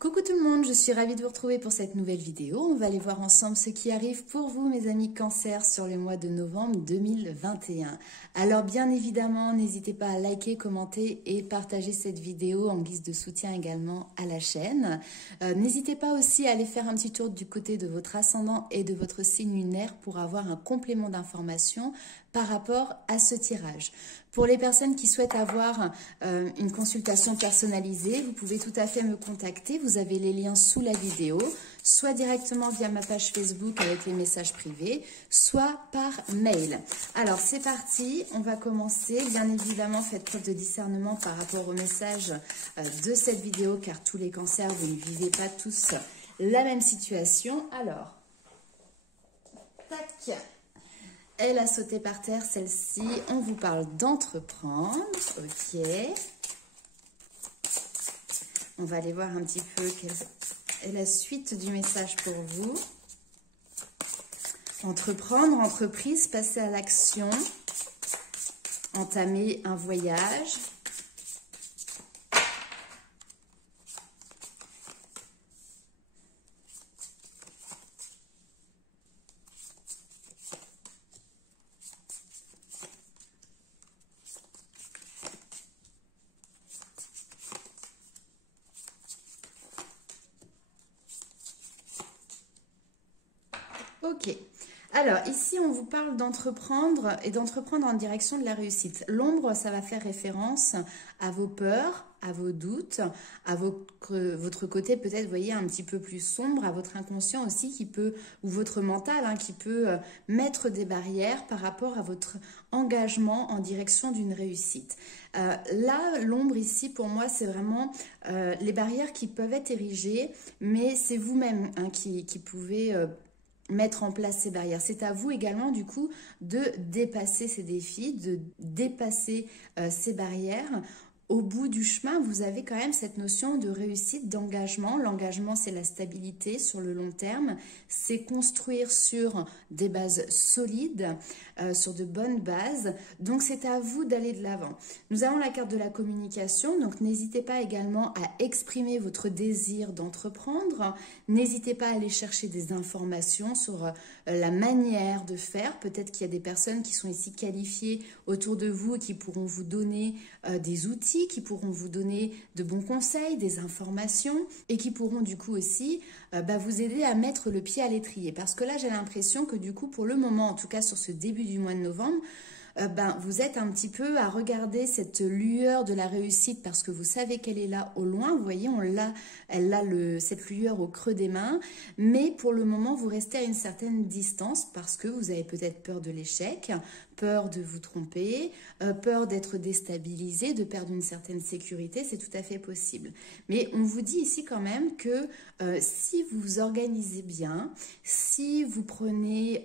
Coucou tout le monde, je suis ravie de vous retrouver pour cette nouvelle vidéo. On va aller voir ensemble ce qui arrive pour vous, mes amis Cancer, sur le mois de novembre 2021. Alors bien évidemment, n'hésitez pas à liker, commenter et partager cette vidéo en guise de soutien également à la chaîne. N'hésitez pas aussi à aller faire un petit tour du côté de votre ascendant et de votre signe lunaire pour avoir un complément d'information par rapport à ce tirage. Pour les personnes qui souhaitent avoir une consultation personnalisée, vous pouvez tout à fait me contacter. Vous avez les liens sous la vidéo, soit directement via ma page Facebook avec les messages privés, soit par mail. Alors c'est parti, on va commencer. Bien évidemment, faites preuve de discernement par rapport au message de cette vidéo, car tous les cancers, vous ne vivez pas tous la même situation. Alors, tac. Elle a sauté par terre, celle-ci. On vous parle d'entreprendre. Ok. On va aller voir un petit peu quelle est la suite du message pour vous. Entreprendre, entreprise, passer à l'action. Entamer un voyage. Ok, alors ici on vous parle d'entreprendre et d'entreprendre en direction de la réussite. L'ombre, ça va faire référence à vos peurs, à vos doutes, à votre côté peut-être, vous voyez, un petit peu plus sombre, à votre inconscient aussi qui peut, ou votre mental qui peut mettre des barrières par rapport à votre engagement en direction d'une réussite. Là, l'ombre ici, pour moi, c'est vraiment les barrières qui peuvent être érigées, mais c'est vous-même qui pouvez mettre en place ces barrières. C'est à vous également, du coup, de dépasser ces défis, de dépasser ces barrières. Au bout du chemin, vous avez quand même cette notion de réussite, d'engagement. L'engagement, c'est la stabilité sur le long terme. C'est construire sur des bases solides, sur de bonnes bases. Donc, c'est à vous d'aller de l'avant. Nous avons la carte de la communication. Donc, n'hésitez pas également à exprimer votre désir d'entreprendre. N'hésitez pas à aller chercher des informations sur la manière de faire. Peut-être qu'il y a des personnes qui sont ici qualifiées autour de vous et qui pourront vous donner des outils, qui pourront vous donner de bons conseils, des informations et qui pourront du coup aussi vous aider à mettre le pied à l'étrier. Parce que là, j'ai l'impression que du coup, pour le moment, en tout cas sur ce début du mois de novembre, vous êtes un petit peu à regarder cette lueur de la réussite parce que vous savez qu'elle est là au loin. Vous voyez, elle a cette lueur au creux des mains. Mais pour le moment, vous restez à une certaine distance parce que vous avez peut-être peur de l'échec, peur de vous tromper, peur d'être déstabilisé, de perdre une certaine sécurité. C'est tout à fait possible. Mais on vous dit ici quand même que si vous vous organisez bien, si vous prenez,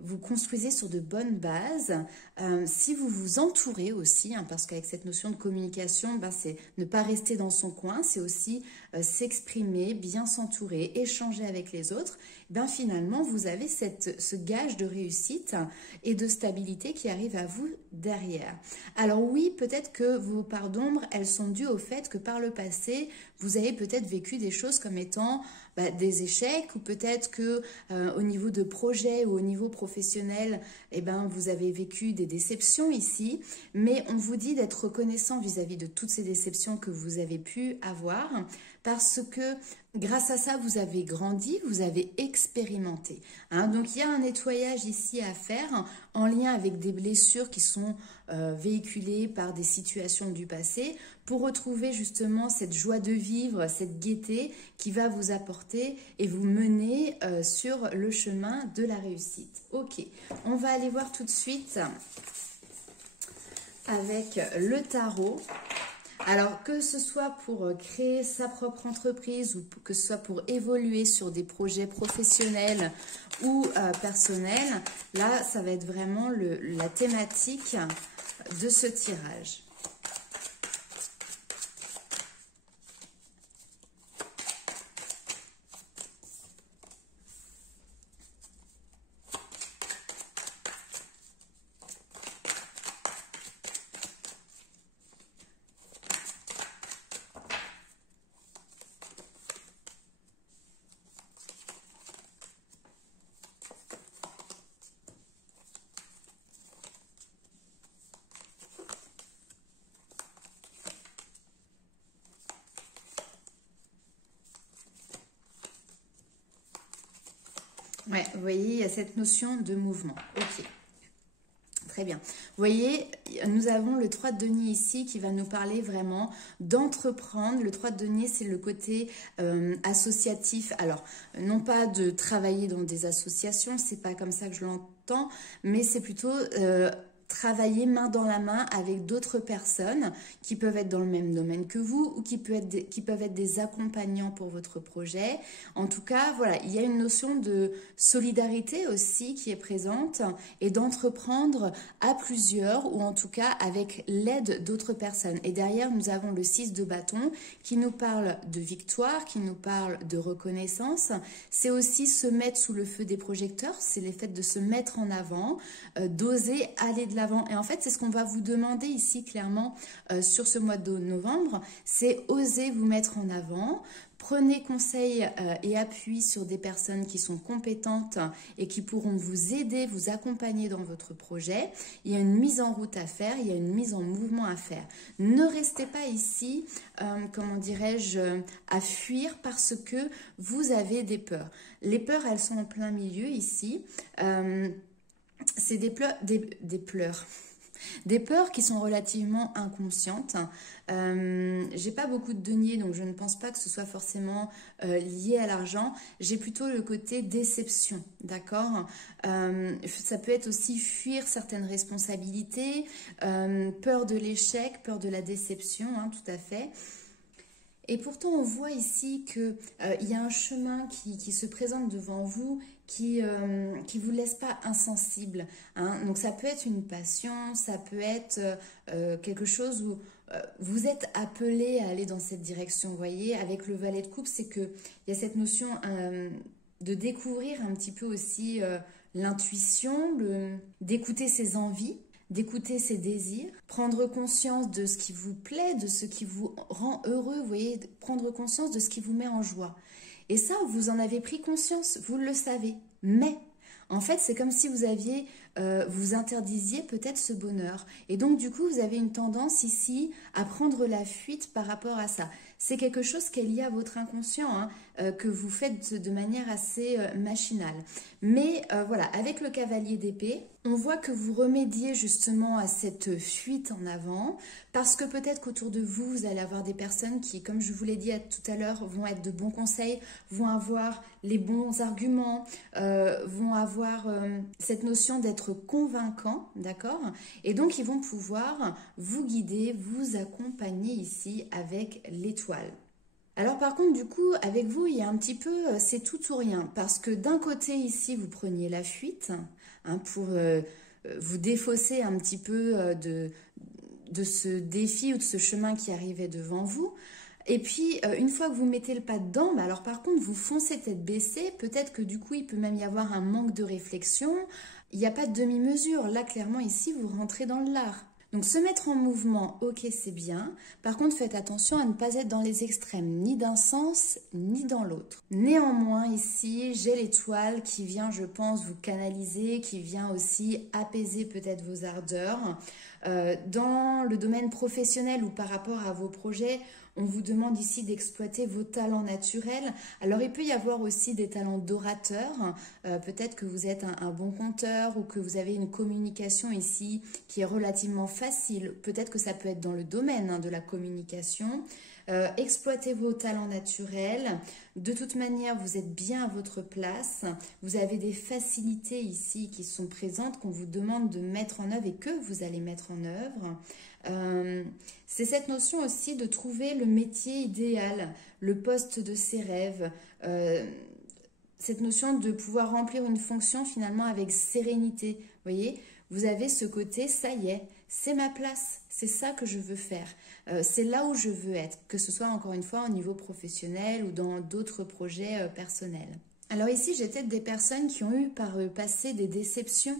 vous construisez sur de bonnes bases, si vous vous entourez aussi, parce qu'avec cette notion de communication, c'est ne pas rester dans son coin, c'est aussi s'exprimer, bien s'entourer, échanger avec les autres, finalement, vous avez ce gage de réussite et de stabilité qui arrive à vous derrière. Alors oui, peut-être que vos parts d'ombre, elles sont dues au fait que par le passé, vous avez peut-être vécu des choses comme étant des échecs, ou peut-être que au niveau de projet ou au niveau professionnel, vous avez vécu des déceptions ici, mais on vous dit d'être reconnaissant vis-à-vis de toutes ces déceptions que vous avez pu avoir, parce que grâce à ça, vous avez grandi, vous avez expérimenté. Donc, il y a un nettoyage ici à faire en lien avec des blessures qui sont véhiculées par des situations du passé pour retrouver justement cette joie de vivre, cette gaieté qui va vous apporter et vous mener sur le chemin de la réussite. Ok, on va aller voir tout de suite avec le tarot. Alors, que ce soit pour créer sa propre entreprise ou que ce soit pour évoluer sur des projets professionnels ou personnels, là, ça va être vraiment la thématique de ce tirage. Ouais, vous voyez, il y a cette notion de mouvement. Ok. Très bien. Vous voyez, nous avons le 3 de denier ici qui va nous parler vraiment d'entreprendre. Le 3 de denier, c'est le côté associatif. Alors, non pas de travailler dans des associations, c'est pas comme ça que je l'entends, mais c'est plutôt travailler main dans la main avec d'autres personnes qui peuvent être dans le même domaine que vous ou qui peuvent être des accompagnants pour votre projet. En tout cas, voilà, il y a une notion de solidarité aussi qui est présente et d'entreprendre à plusieurs ou en tout cas avec l'aide d'autres personnes. Et derrière, nous avons le 6 de bâton qui nous parle de victoire, qui nous parle de reconnaissance. C'est aussi se mettre sous le feu des projecteurs, c'est le fait de se mettre en avant, d'oser aller de l'avant. Et en fait, c'est ce qu'on va vous demander ici clairement sur ce mois de novembre, c'est oser vous mettre en avant. Prenez conseil et appui sur des personnes qui sont compétentes et qui pourront vous aider, vous accompagner dans votre projet. Il y a une mise en route à faire, il y a une mise en mouvement à faire. Ne restez pas ici, comment dirais-je, à fuir parce que vous avez des peurs. Les peurs, elles sont en plein milieu ici. C'est des pleurs. Des peurs qui sont relativement inconscientes. J'ai pas beaucoup de deniers, donc je ne pense pas que ce soit forcément lié à l'argent. J'ai plutôt le côté déception, d'accord. Ça peut être aussi fuir certaines responsabilités, peur de l'échec, peur de la déception, hein, tout à fait. Et pourtant, on voit ici qu'il y a un chemin qui se présente devant vous qui vous laisse pas insensible. Hein. Donc ça peut être une passion, ça peut être quelque chose où vous êtes appelé à aller dans cette direction. Vous voyez, avec le valet de coupe, c'est qu'il y a cette notion de découvrir un petit peu aussi l'intuition, d'écouter ses envies, d'écouter ses désirs, prendre conscience de ce qui vous plaît, de ce qui vous rend heureux, vous voyez, prendre conscience de ce qui vous met en joie. Et ça, vous en avez pris conscience, vous le savez. Mais, en fait, c'est comme si vous interdisiez peut-être ce bonheur. Et donc, du coup, vous avez une tendance ici à prendre la fuite par rapport à ça. C'est quelque chose qui est lié à votre inconscient, hein, que vous faites de manière assez machinale. Mais voilà, avec le cavalier d'épée, on voit que vous remédiez justement à cette fuite en avant, parce que peut-être qu'autour de vous, vous allez avoir des personnes qui, comme je vous l'ai dit tout à l'heure, vont être de bons conseils, vont avoir les bons arguments, vont avoir cette notion d'être convaincant, d'accord? Et donc, ils vont pouvoir vous guider, vous accompagner ici avec l'étoile. Alors par contre, du coup, avec vous, il y a un petit peu, c'est tout ou rien. Parce que d'un côté, ici, vous preniez la fuite hein, pour vous défausser un petit peu de ce défi ou de ce chemin qui arrivait devant vous. Et puis, une fois que vous mettez le pas dedans, bah alors par contre, vous foncez tête baissée. Peut-être que du coup, il peut même y avoir un manque de réflexion. Il n'y a pas de demi-mesure. Là, clairement, ici, vous rentrez dans l'art. Donc se mettre en mouvement, ok, c'est bien. Par contre, faites attention à ne pas être dans les extrêmes, ni d'un sens, ni dans l'autre. Néanmoins, ici, j'ai l'étoile qui vient, je pense, vous canaliser, qui vient aussi apaiser peut-être vos ardeurs. Dans le domaine professionnel ou par rapport à vos projets, on vous demande ici d'exploiter vos talents naturels. Alors, il peut y avoir aussi des talents d'orateur. Peut-être que vous êtes un bon conteur ou que vous avez une communication ici qui est relativement facile. Peut-être que ça peut être dans le domaine hein, de la communication. Exploitez vos talents naturels. De toute manière, vous êtes bien à votre place. Vous avez des facilités ici qui sont présentes, qu'on vous demande de mettre en œuvre et que vous allez mettre en œuvre. C'est cette notion aussi de trouver le métier idéal, le poste de ses rêves. Cette notion de pouvoir remplir une fonction finalement avec sérénité. Vous voyez, vous avez ce côté, ça y est, c'est ma place, c'est ça que je veux faire. C'est là où je veux être, que ce soit encore une fois au niveau professionnel ou dans d'autres projets personnels. Alors ici, j'ai peut-être des personnes qui ont eu par le passé des déceptions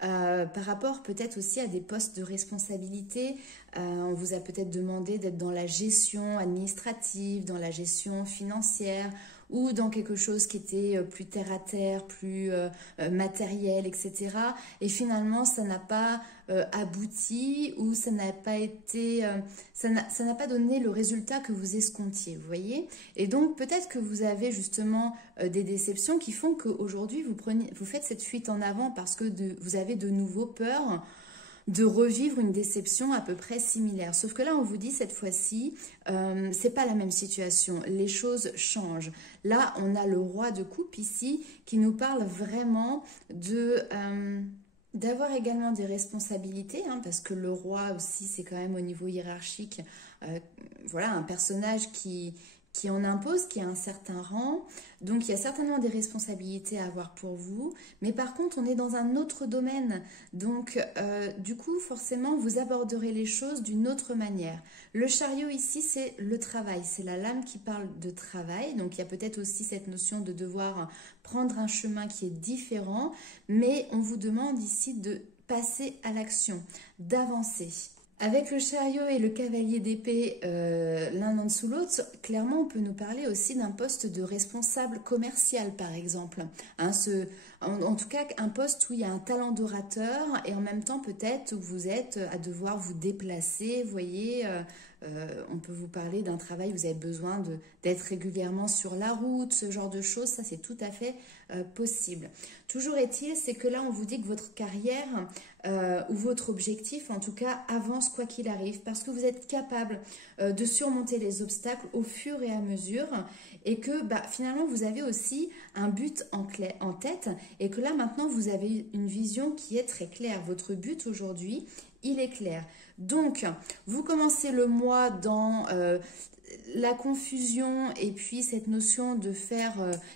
par rapport peut-être aussi à des postes de responsabilité. On vous a peut-être demandé d'être dans la gestion administrative, dans la gestion financière ou dans quelque chose qui était plus terre à terre, plus matériel, etc. Et finalement, ça n'a pas abouti ou ça n'a pas été, ça n'a pas donné le résultat que vous escomptiez, vous voyez. Et donc, peut-être que vous avez justement des déceptions qui font qu'aujourd'hui, vous faites cette fuite en avant parce que vous avez de nouveau peur de revivre une déception à peu près similaire. Sauf que là, on vous dit cette fois-ci, c'est pas la même situation. Les choses changent. Là, on a le roi de coupe ici qui nous parle vraiment d'avoir également des responsabilités, hein, parce que le roi aussi, c'est quand même au niveau hiérarchique, voilà, un personnage qui en impose, qui a un certain rang. Donc il y a certainement des responsabilités à avoir pour vous, mais par contre on est dans un autre domaine. Donc du coup forcément vous aborderez les choses d'une autre manière. Le chariot ici c'est le travail, c'est la lame qui parle de travail. Donc il y a peut-être aussi cette notion de devoir prendre un chemin qui est différent, mais on vous demande ici de passer à l'action, d'avancer. Avec le chariot et le cavalier d'épée l'un en dessous l'autre, clairement on peut nous parler aussi d'un poste de responsable commercial par exemple. Hein, en tout cas un poste où il y a un talent d'orateur et en même temps peut-être où vous êtes à devoir vous déplacer, vous voyez, on peut vous parler d'un travail où vous avez besoin d'être régulièrement sur la route, ce genre de choses, ça c'est tout à fait possible. Toujours est-il, c'est que là on vous dit que votre carrière ou votre objectif en tout cas avance quoi qu'il arrive parce que vous êtes capable de surmonter les obstacles au fur et à mesure et que finalement vous avez aussi un but en tête et que là maintenant vous avez une vision qui est très claire. Votre but aujourd'hui, il est clair. Donc, vous commencez le mois dans la confusion et puis cette notion de faire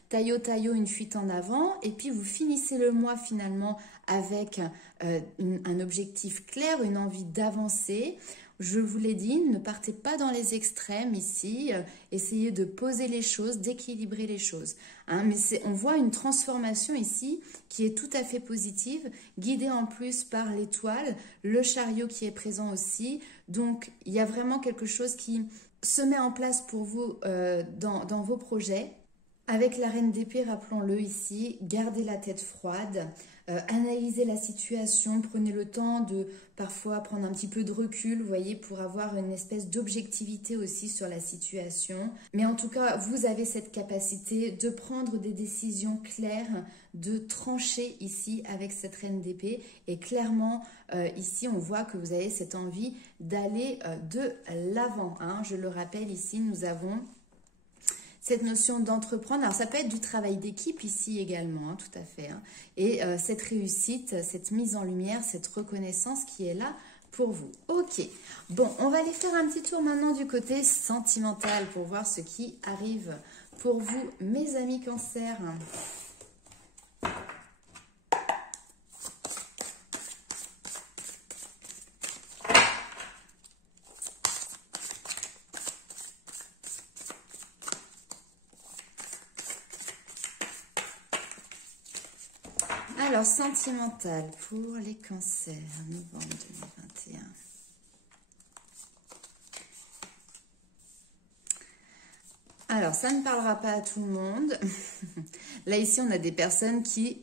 taillot une fuite en avant et puis vous finissez le mois finalement avec un objectif clair, une envie d'avancer. Je vous l'ai dit, ne partez pas dans les extrêmes ici, essayez de poser les choses, d'équilibrer les choses. Hein, mais on voit une transformation ici qui est tout à fait positive, guidée en plus par l'étoile, le chariot qui est présent aussi. Donc, il y a vraiment quelque chose qui se met en place pour vous dans vos projets. Avec la reine d'épée, rappelons-le ici, gardez la tête froide, analysez la situation, prenez le temps de parfois prendre un petit peu de recul, vous voyez, pour avoir une espèce d'objectivité aussi sur la situation. Mais en tout cas, vous avez cette capacité de prendre des décisions claires, de trancher ici avec cette reine d'épée. Et clairement, ici, on voit que vous avez cette envie d'aller de l'avant. Hein. Je le rappelle, ici, nous avons cette notion d'entreprendre. Alors, ça peut être du travail d'équipe ici également, hein, tout à fait. Hein. Et cette réussite, cette mise en lumière, cette reconnaissance qui est là pour vous. Ok, bon, on va aller faire un petit tour maintenant du côté sentimental pour voir ce qui arrive pour vous, mes amis Cancer. Alors, sentimental pour les cancers, novembre 2021. Alors, ça ne parlera pas à tout le monde. Là, ici, on a des personnes qui,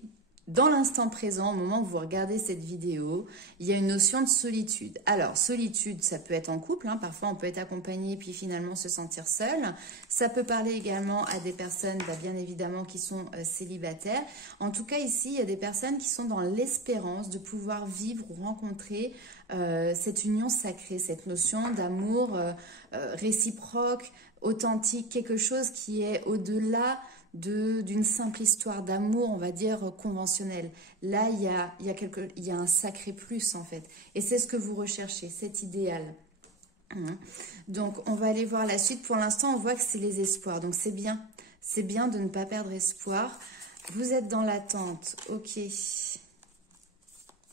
dans l'instant présent, au moment où vous regardez cette vidéo, il y a une notion de solitude. Alors, solitude, ça peut être en couple, hein, parfois on peut être accompagné puis finalement se sentir seul. Ça peut parler également à des personnes, bien évidemment, qui sont célibataires. En tout cas, ici, il y a des personnes qui sont dans l'espérance de pouvoir vivre ou rencontrer cette union sacrée, cette notion d'amour réciproque, authentique, quelque chose qui est au-delà d'une simple histoire d'amour, on va dire, conventionnelle. Là, il y a un sacré plus, en fait. Et c'est ce que vous recherchez, cet idéal. Donc, on va aller voir la suite. Pour l'instant, on voit que c'est les espoirs. Donc, c'est bien. C'est bien de ne pas perdre espoir. Vous êtes dans l'attente. Ok.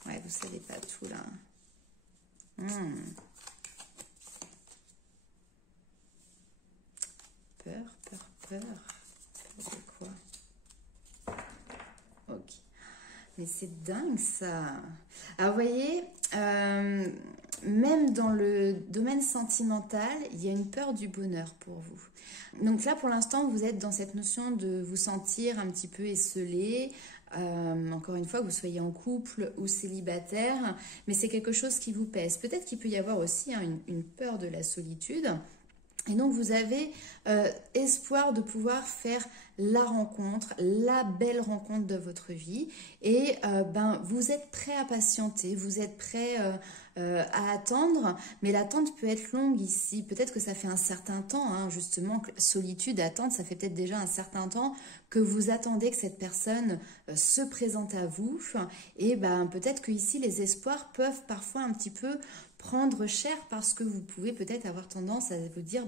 Ouais, vous savez pas tout, là. Peur. De quoi? Ok. Mais c'est dingue ça. Alors vous voyez, même dans le domaine sentimental, il y a une peur du bonheur pour vous. Donc là, pour l'instant, vous êtes dans cette notion de vous sentir un petit peu esseulé. Encore une fois, que vous soyez en couple ou célibataire, mais c'est quelque chose qui vous pèse. Peut-être qu'il peut y avoir aussi une peur de la solitude. Et donc, vous avez espoir de pouvoir faire la rencontre, la belle rencontre de votre vie. Et vous êtes prêt à patienter, vous êtes prêt à attendre. Mais l'attente peut être longue ici. Peut-être que ça fait un certain temps, hein, justement, solitude, attente, ça fait peut-être déjà un certain temps que vous attendez que cette personne se présente à vous. Et peut-être que ici, les espoirs peuvent parfois un petit peu prendre cher parce que vous pouvez peut-être avoir tendance à vous dire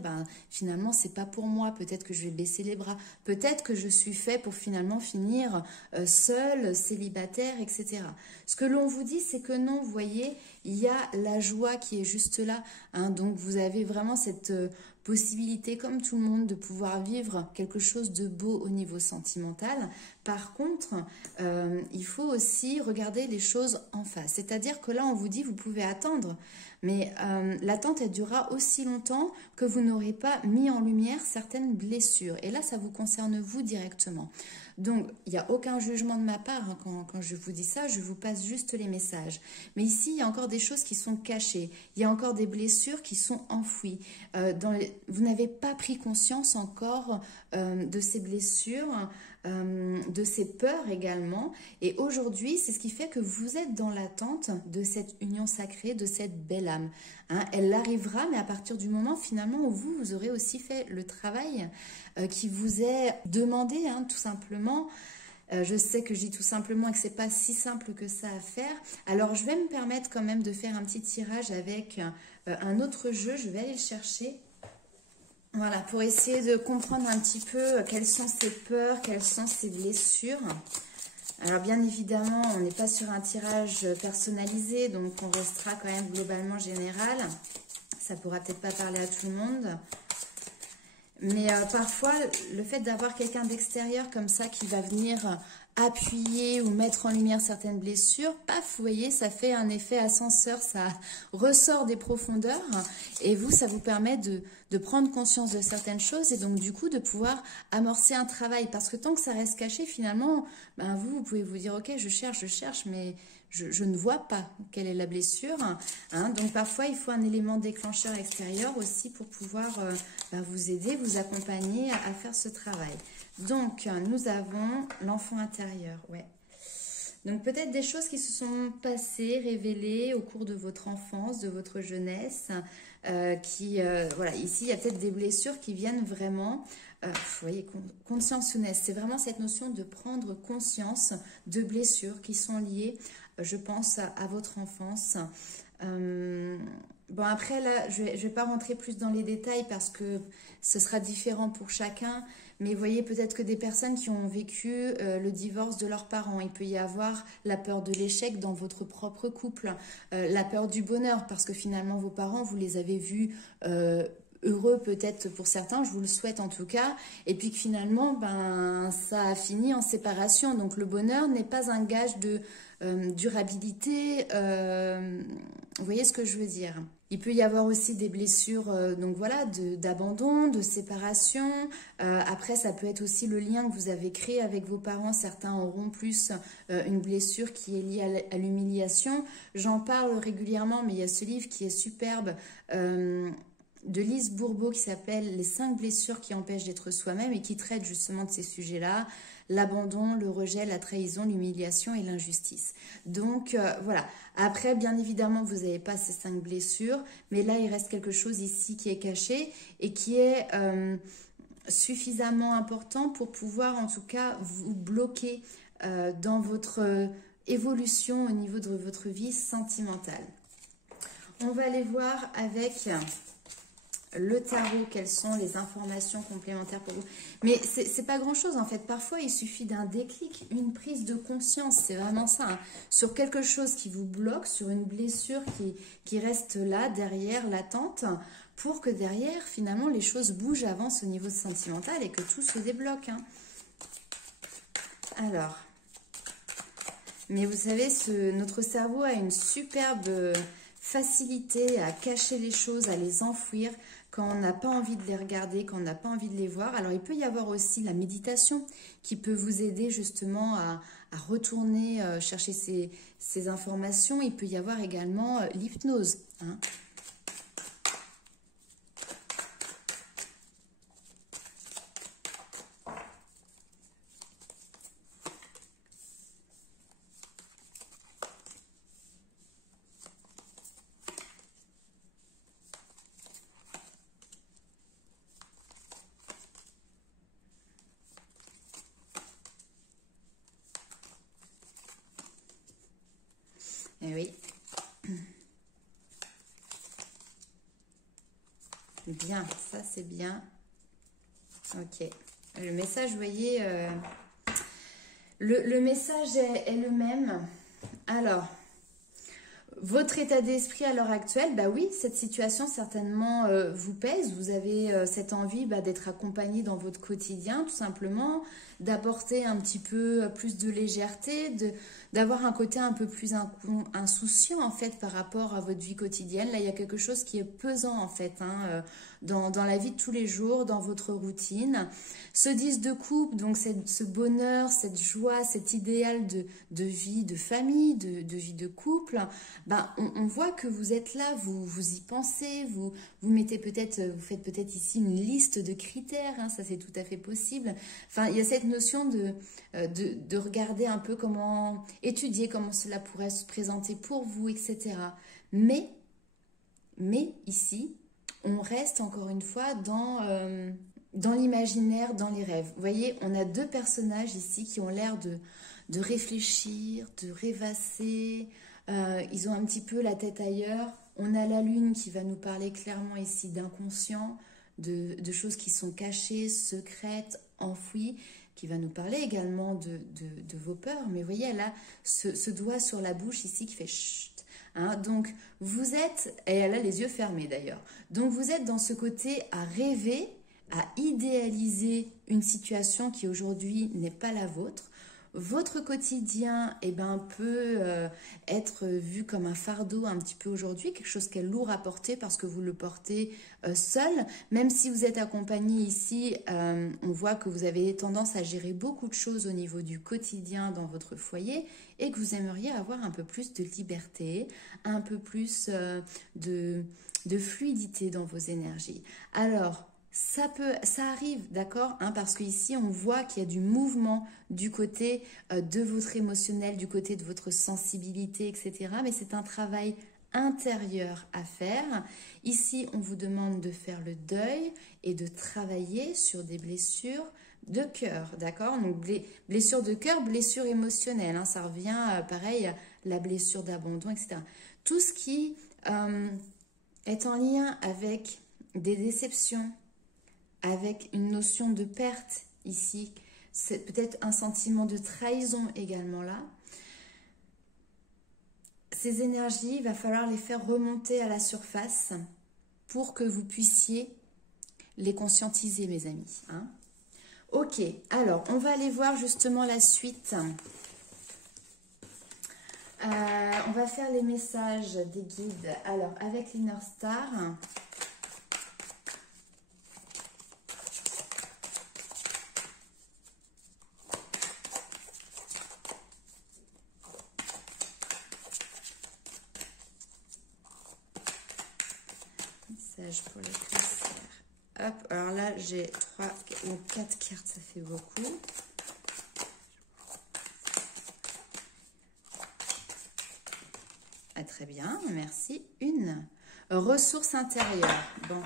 finalement c'est pas pour moi, peut-être que je vais baisser les bras, peut-être que je suis fait pour finalement finir seul, célibataire, etc. Ce que l'on vous dit, c'est que non, vous voyez, il y a la joie qui est juste là, hein, donc vous avez vraiment cette possibilité comme tout le monde de pouvoir vivre quelque chose de beau au niveau sentimental. Par contre, il faut aussi regarder les choses en face. C'est-à-dire que là, on vous dit, vous pouvez attendre, mais l'attente, elle durera aussi longtemps que vous n'aurez pas mis en lumière certaines blessures. Et là, ça vous concerne vous directement. Donc, il n'y a aucun jugement de ma part, hein, quand je vous dis ça, je vous passe juste les messages. Mais ici, il y a encore des choses qui sont cachées, il y a encore des blessures qui sont enfouies. Vous n'avez pas pris conscience encore de ces blessures, de ces peurs également. Et aujourd'hui, c'est ce qui fait que vous êtes dans l'attente de cette union sacrée, de cette belle âme. Hein, elle arrivera, mais à partir du moment finalement où vous aurez aussi fait le travail qui vous est demandé, hein, tout simplement. Je sais que je dis tout simplement et que c'est pas si simple que ça à faire. Alors je vais me permettre quand même de faire un petit tirage avec un autre jeu. Je vais aller le chercher. Voilà, pour essayer de comprendre un petit peu quelles sont ces peurs, quelles sont ces blessures. Alors bien évidemment, on n'est pas sur un tirage personnalisé, donc on restera quand même globalement général. Ça ne pourra peut-être pas parler à tout le monde. Mais parfois, le fait d'avoir quelqu'un d'extérieur comme ça qui va venir appuyer ou mettre en lumière certaines blessures, paf, vous voyez, ça fait un effet ascenseur, ça ressort des profondeurs et vous, ça vous permet de prendre conscience de certaines choses et donc du coup de pouvoir amorcer un travail. Parce que tant que ça reste caché, finalement, vous pouvez vous dire, ok, je cherche, mais je ne vois pas quelle est la blessure. Hein. Donc parfois, il faut un élément déclencheur extérieur aussi pour pouvoir vous aider, vous accompagner à faire ce travail. Donc, nous avons l'enfant intérieur, ouais. Donc, peut-être des choses qui se sont passées, révélées au cours de votre enfance, de votre jeunesse, voilà, ici, il y a peut-être des blessures qui viennent vraiment, vous voyez, consciousness, c'est vraiment cette notion de prendre conscience de blessures qui sont liées, je pense, à votre enfance. Bon, après, là, je vais pas rentrer plus dans les détails parce que ce sera différent pour chacun. Mais vous voyez, peut-être que des personnes qui ont vécu le divorce de leurs parents, il peut y avoir la peur de l'échec dans votre propre couple, la peur du bonheur, parce que finalement, vos parents, vous les avez vus heureux peut-être pour certains, je vous le souhaite en tout cas, et puis que finalement, ça a fini en séparation. Donc le bonheur n'est pas un gage de durabilité, vous voyez ce que je veux dire. Il peut y avoir aussi des blessures donc voilà, d'abandon, de séparation. Après, ça peut être aussi le lien que vous avez créé avec vos parents. Certains auront plus une blessure qui est liée à l'humiliation. J'en parle régulièrement, mais il y a ce livre qui est superbe de Lise Bourbeau qui s'appelle « Les 5 blessures qui empêchent d'être soi-même » et qui traite justement de ces sujets-là. L'abandon, le rejet, la trahison, l'humiliation et l'injustice. Donc voilà. Après, bien évidemment, vous n'avez pas ces 5 blessures, mais là, il reste quelque chose ici qui est caché et qui est suffisamment important pour pouvoir, en tout cas, vous bloquer dans votre évolution au niveau de votre vie sentimentale. On va aller voir avec le tarot, quelles sont les informations complémentaires pour vous. Mais c'est pas grand chose en fait. Parfois il suffit d'un déclic, une prise de conscience, c'est vraiment ça, hein, sur quelque chose qui vous bloque, sur une blessure qui reste là, derrière, latente, pour que derrière finalement les choses bougent, avancent au niveau sentimental et que tout se débloque. Hein. Alors, mais vous savez, notre cerveau a une superbe facilité à cacher les choses, à les enfouir quand on n'a pas envie de les regarder, quand on n'a pas envie de les voir. Alors il peut y avoir aussi la méditation qui peut vous aider justement à retourner chercher ces informations. Il peut y avoir également l'hypnose, hein. Eh oui. Bien, ça c'est bien. Ok. Le message, vous voyez, le message est le même. Alors, votre état d'esprit à l'heure actuelle, bah oui, cette situation certainement vous pèse. Vous avez cette envie d'être accompagné dans votre quotidien, tout simplement, d'apporter un petit peu plus de légèreté, d'avoir un côté un peu plus insouciant en fait par rapport à votre vie quotidienne. Là, il y a quelque chose qui est pesant en fait, hein, dans la vie de tous les jours, dans votre routine. Ce 10 de coupe, donc ce bonheur, cette joie, cet idéal de vie, de famille, de vie de couple, on voit que vous êtes là, vous y pensez, vous faites peut-être ici une liste de critères, hein, ça c'est tout à fait possible. Enfin, il y a cette notion de regarder un peu étudier comment cela pourrait se présenter pour vous, etc. Mais ici, on reste encore une fois dans l'imaginaire, dans les rêves. Vous voyez, on a deux personnages ici qui ont l'air de réfléchir, de rêvasser. Ils ont un petit peu la tête ailleurs. On a la lune qui va nous parler clairement ici d'inconscient, de choses qui sont cachées, secrètes, enfouies, qui va nous parler également de vos peurs. Mais vous voyez, elle a ce doigt sur la bouche ici qui fait chut. Hein, donc vous êtes, et elle a les yeux fermés d'ailleurs, donc vous êtes dans ce côté à rêver, à idéaliser une situation qui aujourd'hui n'est pas la vôtre. Votre quotidien peut être vu comme un fardeau un petit peu aujourd'hui, quelque chose qui est lourd à porter parce que vous le portez seul. Même si vous êtes accompagné ici, on voit que vous avez tendance à gérer beaucoup de choses au niveau du quotidien dans votre foyer et que vous aimeriez avoir un peu plus de liberté, un peu plus de fluidité dans vos énergies. Alors, ça arrive, d'accord, hein, parce qu'ici, on voit qu'il y a du mouvement du côté de votre émotionnel, du côté de votre sensibilité, etc. Mais c'est un travail intérieur à faire. Ici, on vous demande de faire le deuil et de travailler sur des blessures de cœur, d'accord? Donc, blessures de cœur, blessures émotionnelles, hein, ça revient pareil à la blessure d'abandon, etc. Tout ce qui est en lien avec des déceptions, avec une notion de perte ici, c'est peut-être un sentiment de trahison également là. Ces énergies, il va falloir les faire remonter à la surface pour que vous puissiez les conscientiser, mes amis, hein. Ok, alors on va aller voir justement la suite. On va faire les messages des guides. Alors, avec l'Inner Star... pour le cancer. Hop, alors là j'ai 3 ou 4 cartes, ça fait beaucoup. Ah, très bien, merci. Une ressource intérieure. Bon,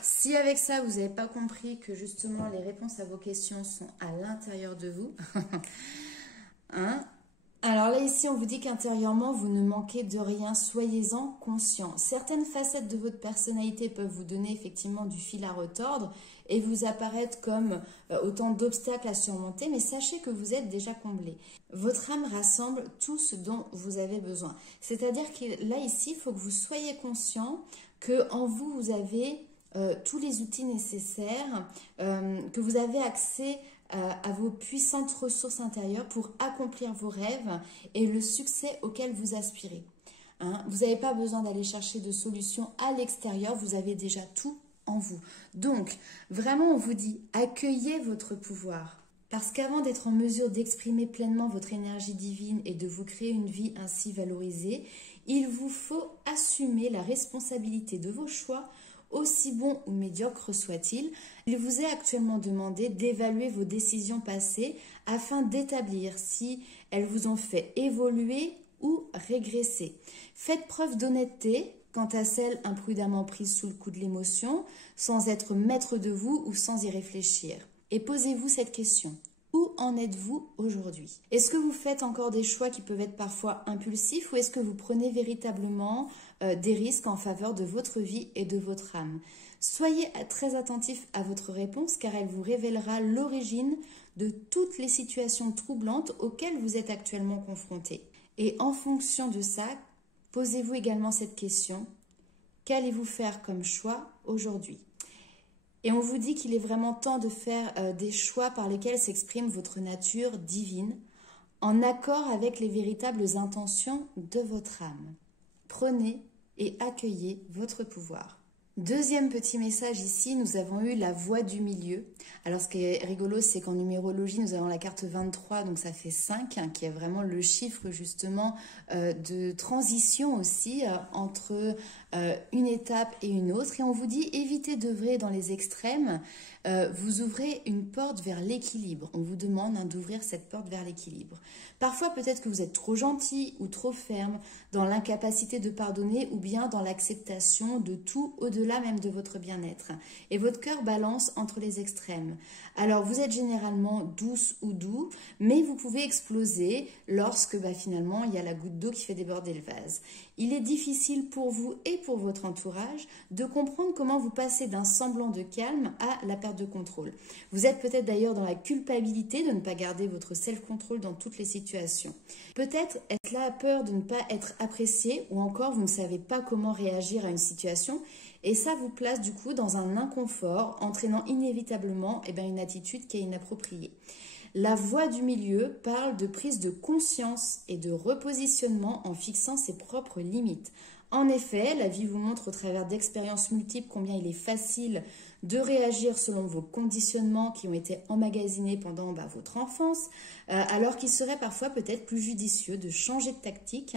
si avec ça vous n'avez pas compris que justement les réponses à vos questions sont à l'intérieur de vous, hein? Alors là, ici, on vous dit qu'intérieurement, vous ne manquez de rien. Soyez-en conscient. Certaines facettes de votre personnalité peuvent vous donner effectivement du fil à retordre et vous apparaître comme autant d'obstacles à surmonter, mais sachez que vous êtes déjà comblé. Votre âme rassemble tout ce dont vous avez besoin. C'est-à-dire que là, ici, il faut que vous soyez conscient qu'en vous, vous avez tous les outils nécessaires, que vous avez accès à vos puissantes ressources intérieures pour accomplir vos rêves et le succès auquel vous aspirez. hein. Vous n'avez pas besoin d'aller chercher de solutions à l'extérieur, vous avez déjà tout en vous. Donc, vraiment, on vous dit, accueillez votre pouvoir. Parce qu'avant d'être en mesure d'exprimer pleinement votre énergie divine et de vous créer une vie ainsi valorisée, il vous faut assumer la responsabilité de vos choix, aussi bons ou médiocres soient-ils. Il vous est actuellement demandé d'évaluer vos décisions passées afin d'établir si elles vous ont fait évoluer ou régresser. Faites preuve d'honnêteté quant à celles imprudemment prises sous le coup de l'émotion, sans être maître de vous ou sans y réfléchir. Et posez-vous cette question. Où en êtes-vous aujourd'hui? Est-ce que vous faites encore des choix qui peuvent être parfois impulsifs ou est-ce que vous prenez véritablement des risques en faveur de votre vie et de votre âme? Soyez très attentif à votre réponse car elle vous révélera l'origine de toutes les situations troublantes auxquelles vous êtes actuellement confrontés. Et en fonction de ça, posez-vous également cette question. Qu'allez-vous faire comme choix aujourd'hui? Et on vous dit qu'il est vraiment temps de faire des choix par lesquels s'exprime votre nature divine, en accord avec les véritables intentions de votre âme. Prenez et accueillez votre pouvoir. Deuxième petit message ici, nous avons eu la voie du milieu. Alors ce qui est rigolo, c'est qu'en numérologie, nous avons la carte 23, donc ça fait 5, qui est vraiment le chiffre justement de transition aussi entre une étape et une autre. Et on vous dit, évitez d'œuvrer dans les extrêmes, vous ouvrez une porte vers l'équilibre. On vous demande d'ouvrir cette porte vers l'équilibre. Parfois, peut-être que vous êtes trop gentil ou trop ferme, dans l'incapacité de pardonner ou bien dans l'acceptation de tout au-delà même de votre bien-être. Et votre cœur balance entre les extrêmes. Alors, vous êtes généralement douce ou doux, mais vous pouvez exploser lorsque finalement, il y a la goutte d'eau qui fait déborder le vase. Il est difficile pour vous et pour votre entourage de comprendre comment vous passez d'un semblant de calme à la perte de contrôle. Vous êtes peut-être d'ailleurs dans la culpabilité de ne pas garder votre self-control dans toutes les situations. Peut-être êtes là à peur de ne pas être apprécié ou encore vous ne savez pas comment réagir à une situation et ça vous place du coup dans un inconfort entraînant inévitablement une attitude qui est inappropriée. La voie du milieu parle de prise de conscience et de repositionnement en fixant ses propres limites. En effet, la vie vous montre au travers d'expériences multiples combien il est facile de réagir selon vos conditionnements qui ont été emmagasinés pendant votre enfance, alors qu'il serait parfois peut-être plus judicieux de changer de tactique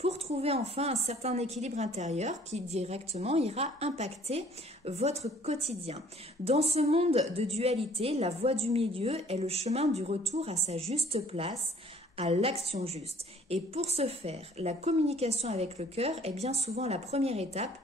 pour trouver enfin un certain équilibre intérieur qui directement ira impacter votre quotidien. Dans ce monde de dualité, la voie du milieu est le chemin du retour à sa juste place, à l'action juste. Et pour ce faire, la communication avec le cœur est bien souvent la première étape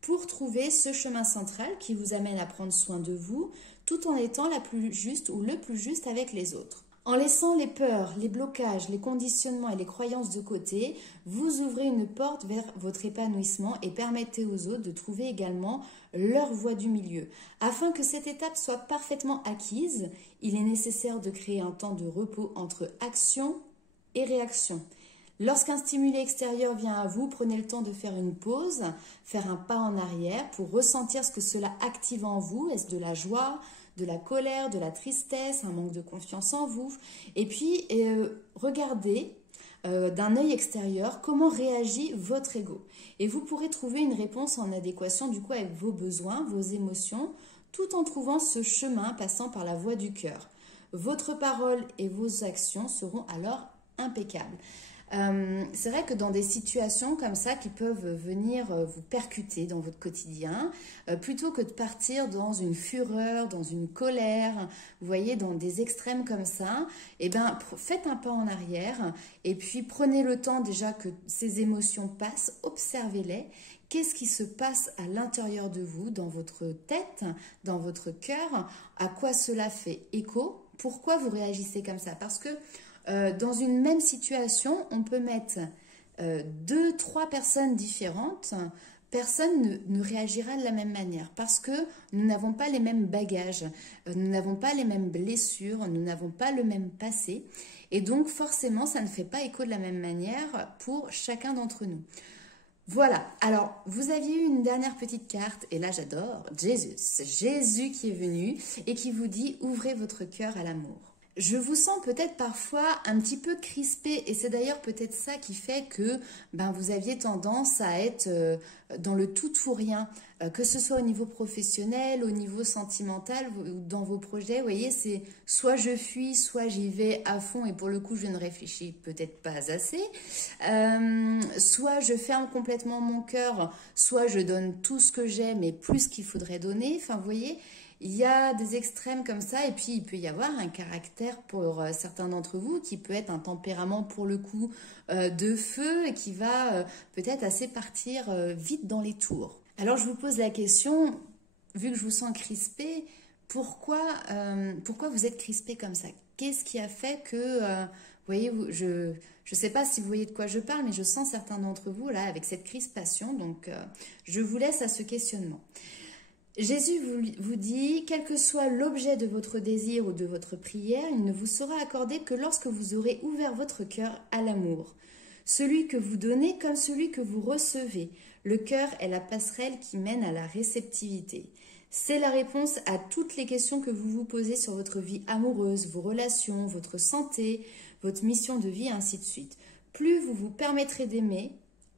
pour trouver ce chemin central qui vous amène à prendre soin de vous tout en étant la plus juste ou le plus juste avec les autres. En laissant les peurs, les blocages, les conditionnements et les croyances de côté, vous ouvrez une porte vers votre épanouissement et permettez aux autres de trouver également leur voie du milieu. Afin que cette étape soit parfaitement acquise, il est nécessaire de créer un temps de repos entre action et réaction. Lorsqu'un stimuli extérieur vient à vous, prenez le temps de faire une pause, faire un pas en arrière pour ressentir ce que cela active en vous. Est-ce de la joie, de la colère, de la tristesse, un manque de confiance en vous? Et puis, regardez d'un œil extérieur comment réagit votre ego. Et vous pourrez trouver une réponse en adéquation du coup avec vos besoins, vos émotions, tout en trouvant ce chemin passant par la voie du cœur. Votre parole et vos actions seront alors impeccables. C'est vrai que dans des situations comme ça qui peuvent venir vous percuter dans votre quotidien, plutôt que de partir dans une fureur, dans une colère, vous voyez, dans des extrêmes comme ça, faites un pas en arrière et puis prenez le temps déjà que ces émotions passent, observez-les. Qu'est-ce qui se passe à l'intérieur de vous, dans votre tête, dans votre cœur? À quoi cela fait écho? Pourquoi vous réagissez comme ça? Parce que dans une même situation, on peut mettre 2-3 personnes différentes. Personne ne réagira de la même manière parce que nous n'avons pas les mêmes bagages, nous n'avons pas les mêmes blessures, nous n'avons pas le même passé. Et donc forcément, ça ne fait pas écho de la même manière pour chacun d'entre nous. Voilà, alors vous aviez eu une dernière petite carte et là j'adore, Jésus qui est venu et qui vous dit ouvrez votre cœur à l'amour. Je vous sens peut-être parfois un petit peu crispé et c'est d'ailleurs peut-être ça qui fait que vous aviez tendance à être dans le tout ou rien, que ce soit au niveau professionnel, au niveau sentimental ou dans vos projets. Vous voyez, c'est soit je fuis, soit j'y vais à fond et pour le coup je ne réfléchis peut-être pas assez. Soit je ferme complètement mon cœur, soit je donne tout ce que j'ai mais plus qu'il faudrait donner. Enfin, vous voyez. Il y a des extrêmes comme ça et puis il peut y avoir un caractère pour certains d'entre vous qui peut être un tempérament pour le coup de feu et qui va peut-être assez partir vite dans les tours. Alors je vous pose la question, vu que je vous sens crispé, pourquoi vous êtes crispé comme ça? Qu'est-ce qui a fait que, vous voyez, je ne sais pas si vous voyez de quoi je parle, mais je sens certains d'entre vous là avec cette crispation, donc je vous laisse à ce questionnement. Jésus vous dit, quel que soit l'objet de votre désir ou de votre prière, il ne vous sera accordé que lorsque vous aurez ouvert votre cœur à l'amour. Celui que vous donnez comme celui que vous recevez. Le cœur est la passerelle qui mène à la réceptivité. C'est la réponse à toutes les questions que vous vous posez sur votre vie amoureuse, vos relations, votre santé, votre mission de vie, ainsi de suite. Plus vous vous permettrez d'aimer,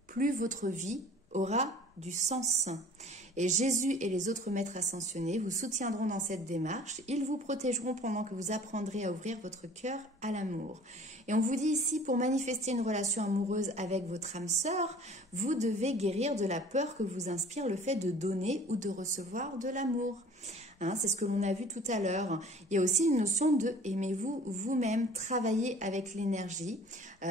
plus votre vie aura du sens. Et Jésus et les autres maîtres ascensionnés vous soutiendront dans cette démarche. Ils vous protégeront pendant que vous apprendrez à ouvrir votre cœur à l'amour. Et on vous dit ici, pour manifester une relation amoureuse avec votre âme sœur, vous devez guérir de la peur que vous inspire le fait de donner ou de recevoir de l'amour. C'est ce que l'on a vu tout à l'heure. Il y a aussi une notion de aimez-vous vous-même, travailler avec l'énergie,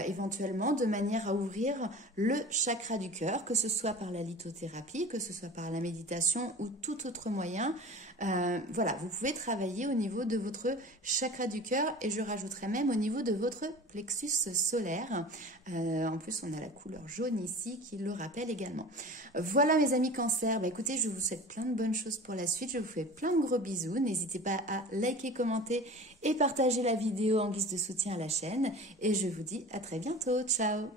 éventuellement de manière à ouvrir le chakra du cœur, que ce soit par la lithothérapie, que ce soit par la méditation ou tout autre moyen. Voilà, vous pouvez travailler au niveau de votre chakra du cœur et je rajouterai même au niveau de votre plexus solaire. En plus, on a la couleur jaune ici qui le rappelle également. Voilà mes amis cancer, écoutez, je vous souhaite plein de bonnes choses pour la suite. Je vous fais plein de gros bisous. N'hésitez pas à liker, commenter et partager la vidéo en guise de soutien à la chaîne. Et je vous dis à très bientôt. Ciao!